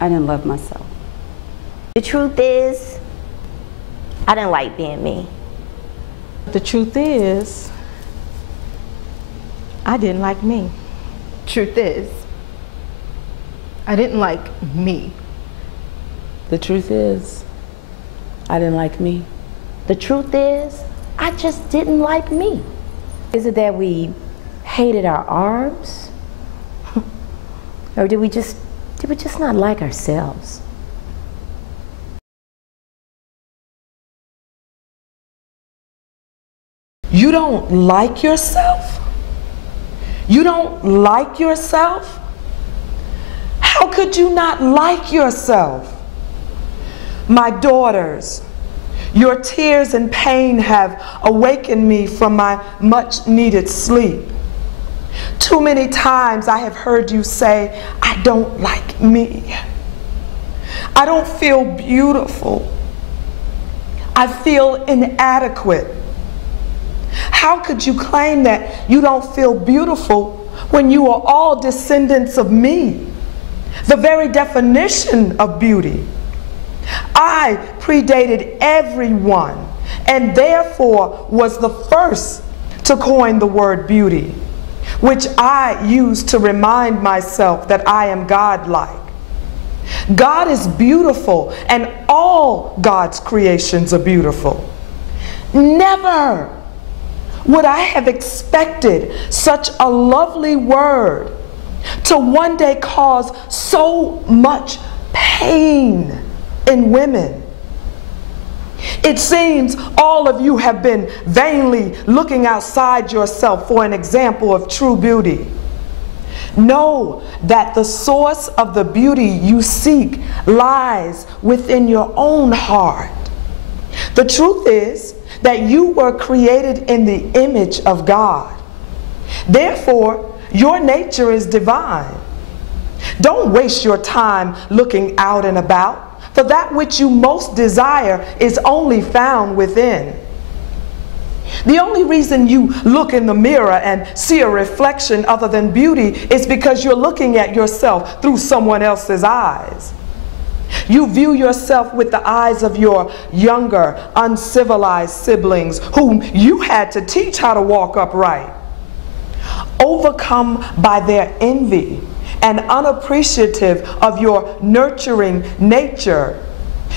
I didn't love myself. The truth is, I didn't like being me. The truth is, I didn't like me. Truth is, I didn't like me. The truth is, I didn't like me. The truth is, I just didn't like me. Is it that we hated our arms? Or did we just not like ourselves? You don't like yourself? You don't like yourself? How could you not like yourself? My daughters, your tears and pain have awakened me from my much needed sleep. Too many times I have heard you say, I don't like me. I don't feel beautiful. I feel inadequate. How could you claim that you don't feel beautiful when you are all descendants of me, the very definition of beauty? I predated everyone and therefore was the first to coin the word beauty, which I use to remind myself that I am God-like. God is beautiful and all God's creations are beautiful. Never would I have expected such a lovely word to one day cause so much pain in women. It seems all of you have been vainly looking outside yourself for an example of true beauty. Know that the source of the beauty you seek lies within your own heart. The truth is that you were created in the image of God. Therefore, your nature is divine. Don't waste your time looking out and about, for that which you most desire is only found within. The only reason you look in the mirror and see a reflection other than beauty is because you're looking at yourself through someone else's eyes. You view yourself with the eyes of your younger, uncivilized siblings whom you had to teach how to walk upright. Overcome by their envy and unappreciative of your nurturing nature,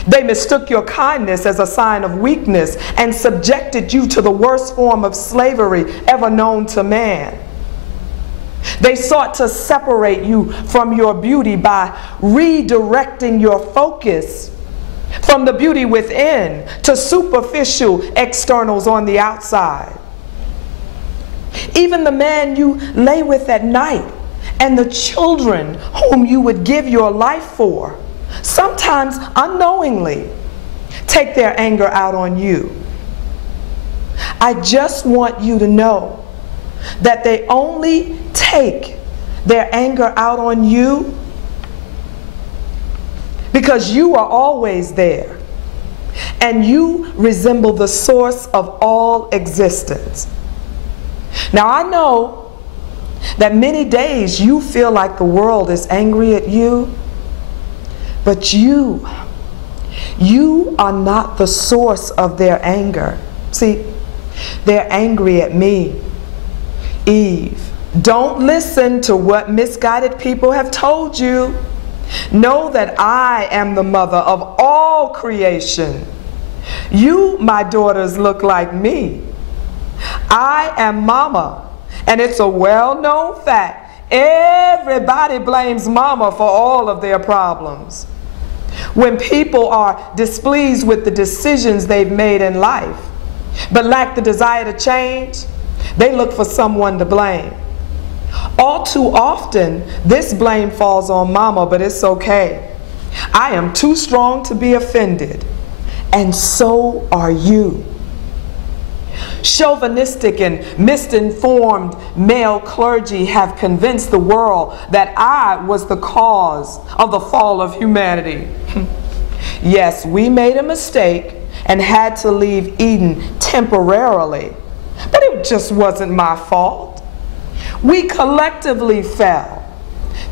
they mistook your kindness as a sign of weakness and subjected you to the worst form of slavery ever known to man. They sought to separate you from your beauty by redirecting your focus from the beauty within to superficial externals on the outside. Even the man you lay with at night and the children whom you would give your life for, sometimes unknowingly, take their anger out on you. I just want you to know that they only take their anger out on you because you are always there and you resemble the source of all existence. Now I know that many days you feel like the world is angry at you, but you are not the source of their anger. See, they're angry at me. Eve, don't listen to what misguided people have told you. Know that I am the mother of all creation. You, my daughters, look like me. I am mama, and it's a well-known fact. Everybody blames mama for all of their problems. When people are displeased with the decisions they've made in life, but lack the desire to change, they look for someone to blame. All too often, this blame falls on mama, but it's okay. I am too strong to be offended, and so are you. Chauvinistic and misinformed male clergy have convinced the world that I was the cause of the fall of humanity. Yes, we made a mistake and had to leave Eden temporarily, but it just wasn't my fault. We collectively fell.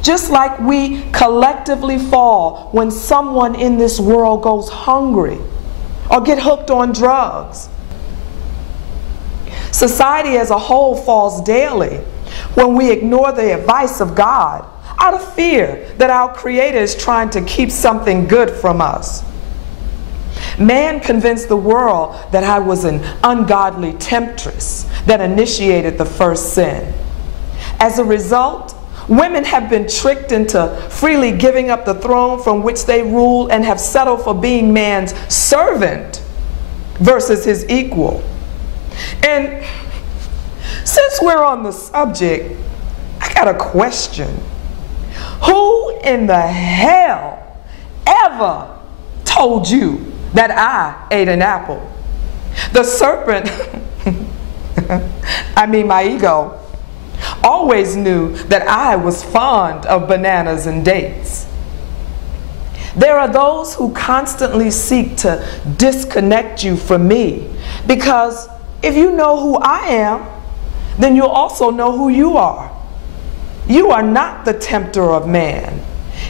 Just like we collectively fall when someone in this world goes hungry or get hooked on drugs. Society as a whole falls daily when we ignore the advice of God out of fear that our Creator is trying to keep something good from us. Man convinced the world that I was an ungodly temptress that initiated the first sin. As a result, women have been tricked into freely giving up the throne from which they rule and have settled for being man's servant versus his equal. And since we're on the subject, I got a question. Who in the hell ever told you that I ate an apple? The serpent, I mean my ego, always knew that I was fond of bananas and dates. There are those who constantly seek to disconnect you from me, because if you know who I am, then you'll also know who you are. You are not the tempter of man.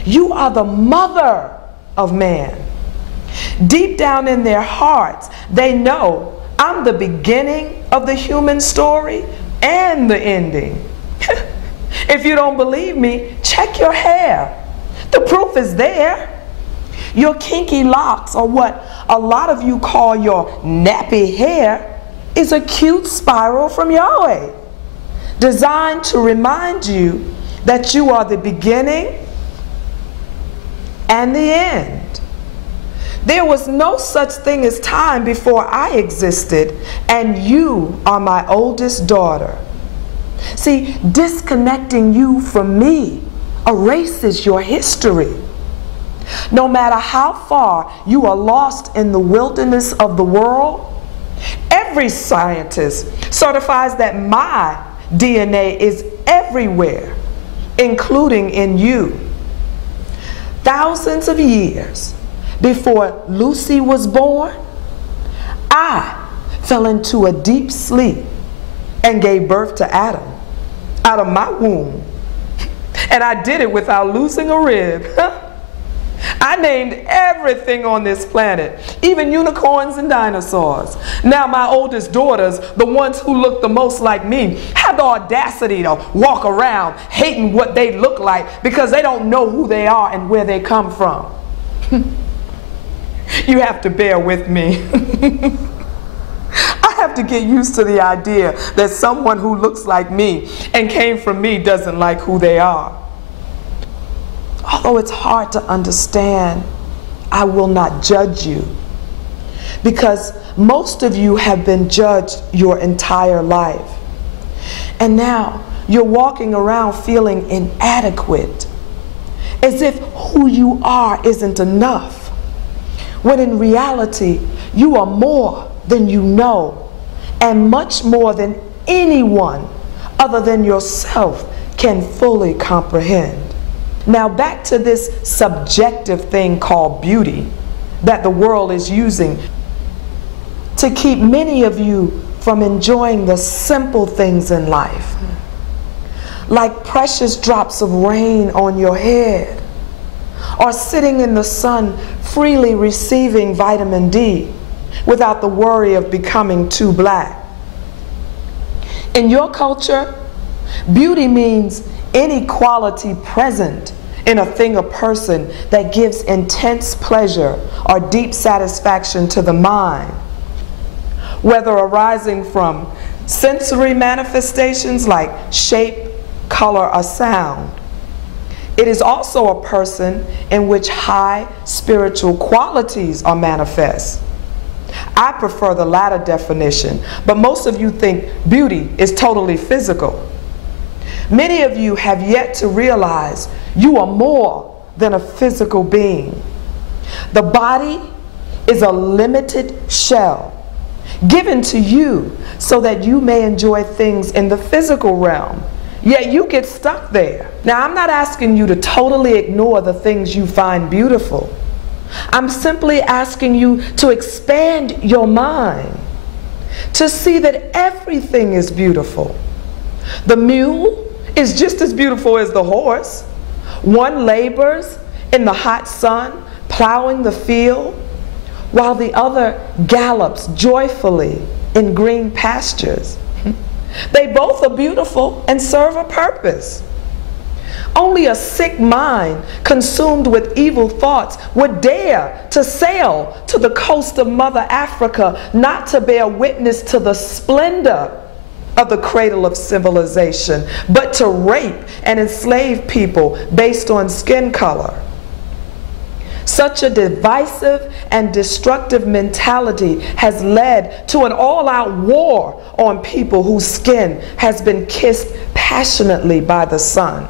You are the mother of man. Deep down in their hearts, they know I'm the beginning of the human story and the ending. If you don't believe me, check your hair. The proof is there. Your kinky locks, or what a lot of you call your nappy hair, is a cute spiral from Yahweh, designed to remind you that you are the beginning and the end. There was no such thing as time before I existed, and you are my oldest daughter. See, disconnecting you from me erases your history. No matter how far you are lost in the wilderness of the world, every scientist certifies that my DNA is everywhere, including in you. Thousands of years before Lucy was born, I fell into a deep sleep and gave birth to Adam out of my womb. And I did it without losing a rib. I named everything on this planet, even unicorns and dinosaurs. Now my oldest daughters, the ones who look the most like me, have the audacity to walk around hating what they look like because they don't know who they are and where they come from. You have to bear with me. I have to get used to the idea that someone who looks like me and came from me doesn't like who they are. Although it's hard to understand, I will not judge you, because most of you have been judged your entire life. And now you're walking around feeling inadequate, as if who you are isn't enough, when in reality you are more than you know, and much more than anyone other than yourself can fully comprehend. Now back to this subjective thing called beauty that the world is using to keep many of you from enjoying the simple things in life, like precious drops of rain on your head, or sitting in the sun freely receiving vitamin D without the worry of becoming too black. In your culture, beauty means any quality present in a thing or person that gives intense pleasure or deep satisfaction to the mind, whether arising from sensory manifestations like shape, color, or sound. It is also a person in which high spiritual qualities are manifest. I prefer the latter definition, but most of you think beauty is totally physical. Many of you have yet to realize you are more than a physical being. The body is a limited shell given to you so that you may enjoy things in the physical realm, yet you get stuck there. Now, I'm not asking you to totally ignore the things you find beautiful. I'm simply asking you to expand your mind to see that everything is beautiful. The mule is just as beautiful as the horse, One labors in the hot sun, plowing the field, while the other gallops joyfully in green pastures. They both are beautiful and serve a purpose. Only a sick mind consumed with evil thoughts would dare to sail to the coast of Mother Africa, not to bear witness to the splendor of the cradle of civilization, but to rape and enslave people based on skin color. Such a divisive and destructive mentality has led to an all-out war on people whose skin has been kissed passionately by the sun.